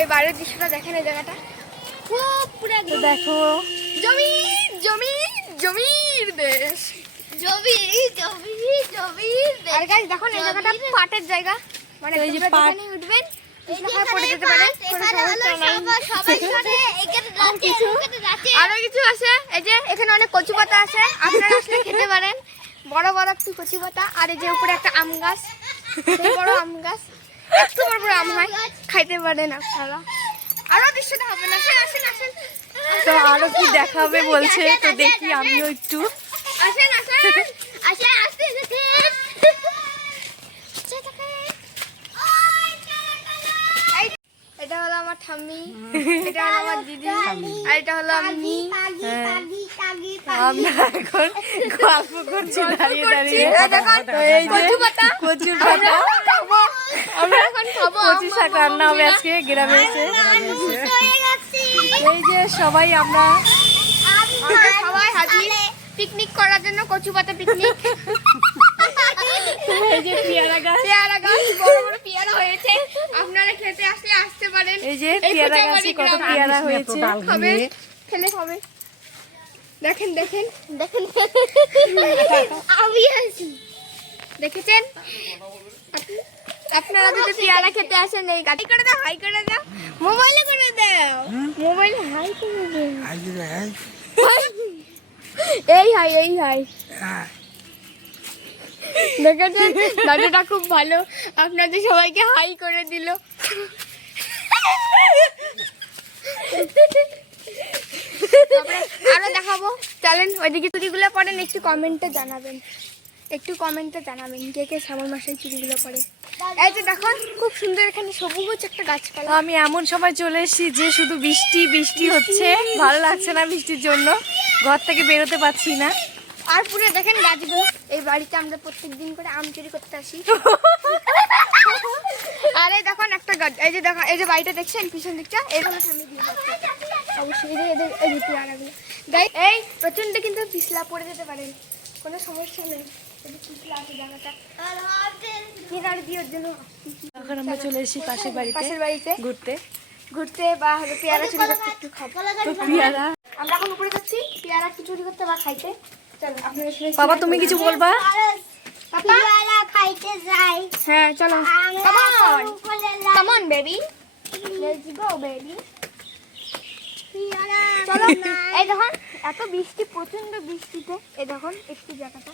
এই বাইরের দৃশ্যটা দেখেন, এই জায়গাটা খুব পুরো দেখো, জমি জমি জমির দেশ, জমি জমি জমির দেশ। আর গাইস দেখুন এই জায়গাটা পাটের জায়গা, মানে এই যে পাট উঠবেন পড়ে যেতে পারে, আরো কিছু আছে। এই যে এখানে অনেক কচু পাতা আছে, আপনারা আসলে খেতে পারেন, বড় বড় একটু কচু পাতা। আর এই যে উপরে একটা আম গাছ, বড় আম গাছ, একটু বড় বড় আম হয়, খাইতে পারেন আপনারা। আরো দৃশ্য দেখাবেন, আসেন আসেন আসেন। তো আরো কি দেখাবে বলছে, তো দেখি আমিও একটু। আসেন আসেন আসেন, আসতে দেখেন। এটা হলো আমার ঠাম্মি, এটা হলো আমার দিদি, আর এটা হলো আমি। আমরা এখন গল্প করছি দাঁড়িয়ে দাঁড়িয়ে। কচু পাতা, কচুর পাতা, আমরা এখন খাবো। কচু শাক রান্না হবে আজকে গ্রামে এসে। এই যে সবাই আমরা সবাই হাজির পিকনিক করার জন্য, কচু পাতা পিকনিক। এই যে পেয়ারা গাছ, পেয়ারা গাছ, বড় বড় পেয়ারা হয়েছে, আপনারা খেতে আসলে আসতে পারেন। এই যে পেয়ারা গাছে কত পেয়ারা হয়েছে, খাবে, খেলে খাবে। দেখেন দেখেন দেখেন, আমি আছি, দেখেছেন? আপনারা যদি পেয়ারা খেতে আসেন, এই গাড়ি করে দাও, হাই করে দাও, মোবাইলে করে দাও, মোবাইলে হাই করে দাও, এই হাই, এই হাই। দেখেছেন দাদুটা খুব ভালো, আপনাদের সবাইকে হাই করে দিল। আরো দেখাবো, চলেন ওইদিকে। চুড়িগুলো পড়েন, একটু কমেন্টে জানাবেন, একটু কমেন্টে জানাবেন কে কে শ্রাবণ মাসের চুড়িগুলো পড়ে। এই যে দেখুন খুব সুন্দর এখানে সবুজ একটা গাছপালা। আমি এমন সময় চলে এসেছি যে শুধু বৃষ্টি বৃষ্টি হচ্ছে, ভালো লাগছে না বৃষ্টির জন্য, ঘর থেকে বেরোতে পারছি না। আর পুরো দেখেন গাছগুলো, এই বাড়িতে আমরা প্রত্যেকদিন করে আম চুরি করতে আসি। আর এই দেখুন একটা গাছ, এই যে দেখুন, এই যে বাড়িটা দেখছেন পিছন দিকটা, এরকম সামনে দিয়ে অবশ্যই এই যে পেয়ারাগুলো গাই, এই প্রচন্ড কিন্তু পিছলা পড়ে যেতে পারেন, কোনো সমস্যা নেই। পিছলা আছে জায়গাটা, এখন আমরা চলে এসেছি পাশের বাড়িতে ঘুরতে ঘুরতে বা হলো পেয়ারা চুরি করতে, একটু খাবো। পেয়ারা, আমরা এখন উপরে যাচ্ছি পেয়ারা একটু চুরি করতে বা খাইতে। চলো আপনারা বাবা তুমি কিছু বলবা? পেয়ারা খাইতে যাই। হ্যাঁ চলো, come on baby, let's go baby. চলো। এই দেখুন এত বৃষ্টি, প্রচন্ড বৃষ্টিতে এই দেখুন একটু জায়গাটা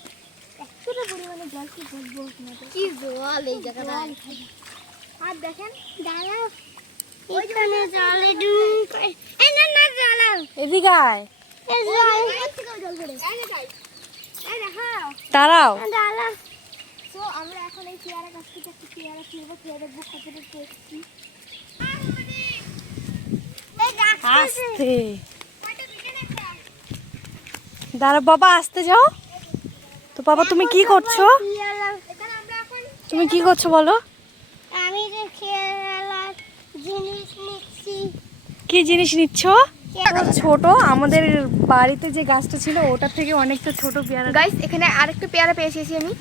এতটা পরিমাণে জল, কি বলবো আপনাদের, কি জল এই জায়গাটা। আর দেখেন দাঁড়াও, ওইখানে জলে ডুব, এই না না দাঁড়াও, এদিকে আয়, এই জল থেকে জল পড়ে, এই দেখো দাঁড়াও। দাঁড়াও। তো আমরা এখন এই পেয়ারা গাছ থেকে একটু পেয়ারা কিনবো, খেয়ে দেখবো কতটা টেস্টি। আস্তে দাঁড়া বাবা, আসতে যাও তো। বাবা তুমি কি করছো, তুমি কি করছো বলো? আমি যে খেলার জিনিস নিচ্ছি। কি জিনিস নিচ্ছ? ছোট, আমাদের বাড়িতে যে গাছটা ছিল ওটার থেকে অনেকটা ছোট পেয়ারা। গাইস এখানে আরেকটা পেয়ারা পেয়েছি আমি,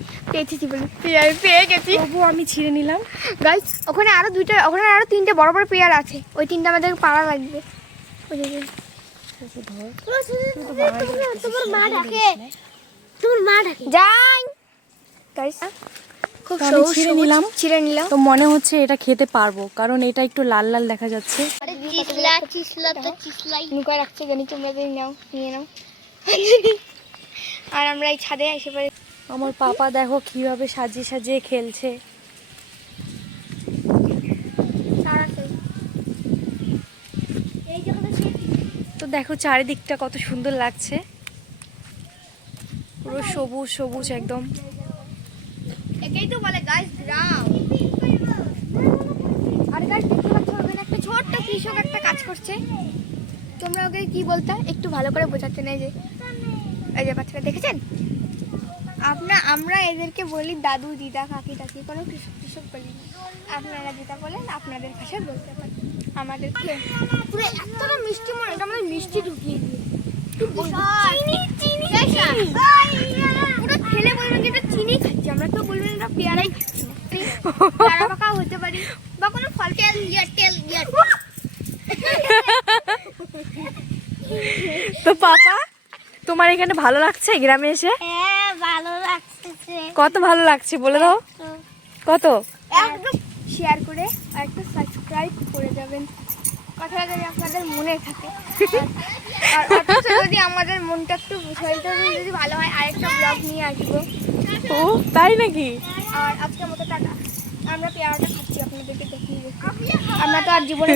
পেয়ে গেছি, তবুও আমি ছিঁড়ে নিলাম। গাইস ওখানে আরো দুইটা, ওখানে আরো তিনটে বড় বড় পেয়ারা আছে, ওই তিনটা আমাদের পাড়া লাগবে। তোমার মা ডাকে, তোমার মা ডাকে, যাই। গাইস খুব আমি ছিঁড়ে নিলাম, ছিঁড়ে নিলাম। তো মনে হচ্ছে এটা খেতে পারবো, কারণ এটা একটু লাল লাল দেখা যাচ্ছে। চিসলা চিসলা তো চিসলাই মুখে রাখছে, জানি তোমরা যদি নাও নিয়ে নাও। আর আমরা এই ছাদে এসে পড়ে, আমার পাপা দেখো কিভাবে সাজিয়ে সাজিয়ে খেলছে। তো দেখো চারিদিকটা কত সুন্দর লাগছে, পুরো সবুজ সবুজ একদম। একেই তো বলে গাইস গ্রাম। আর গাইস দেখতে পাচ্ছ ওখানে একটা ছোট্ট কৃষক একটা কাজ করছে, তোমরা ওকে কি বলতে একটু ভালো করে বোঝাতে না। এই যে বাচ্চাটা দেখেছেন, আমরা এদেরকে বলি দাদু দিদা কাকি টাকি, কোনো কৃষক বলি না। আপনারা যেটা বলেন আপনাদের ভাষায় বলতে পারেন। আমাদেরকে পুরো এতটা মিষ্টি মনে হয় আমাদের মিষ্টি ঢুকিয়ে দিয়ে পুরো খেলে বলবেন যে এটা চিনি খাচ্ছি, আমরা তো বলবেন এটা পেয়ারাই খাচ্ছি। পেয়ারা পাকাও হতে পারি বা কোনো ফল। তো পাপা তোমার এখানে ভালো লাগছে গ্রামে এসে? হ্যাঁ ভালো লাগছে। কত ভালো লাগছে বলে দাও, কত? একটু শেয়ার করে আর একটু সাবস্ক্রাইব করে যাবেন, কথাটা যদি আপনাদের মনে থাকে। আর অথচ যদি আমাদের মনটা একটু শরীরটা যদি ভালো হয় আরেকটা ব্লগ নিয়ে আসবো। ও তাই নাকি? আর আজকের মতো টাটা। আমরা পেয়ারাটা খাচ্ছি আপনাদেরকে দেখিয়ে দিচ্ছি। আমরা তো আর জীবনে